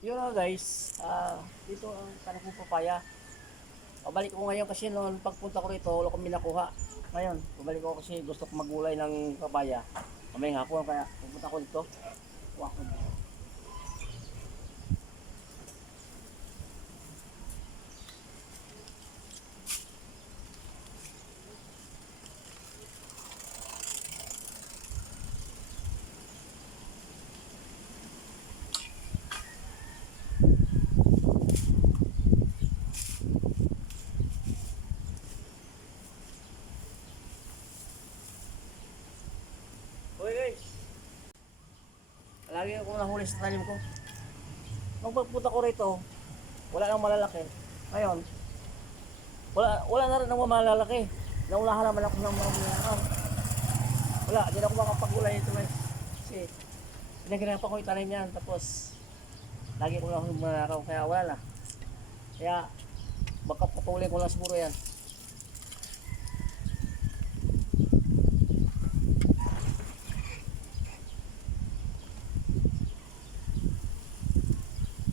Yun na guys, dito ang tanong kong papaya. Pabalik ko ngayon kasi noon pagpunta ko rito, wala akong minakuha. Ngayon, pabalik ko kasi gusto ko magulay ng papaya. Mamaya nga po, kaya pupunta ko dito. Kuha ko. Okay guys, lagi akong nahuli sa talim ko. Nung pagpunta ko rito, wala nang malalaki. Ngayon, wala na rin ang malalaki. Naulahan naman ako ng mga malalaki. Wala, di na ako makapagulay ito guys. Kasi, pinaghirapan ko itanim yan. Tapos, lagi ko lang humanakaw. Kaya wala na. Kaya, baka patuloy ko lang siguro yan.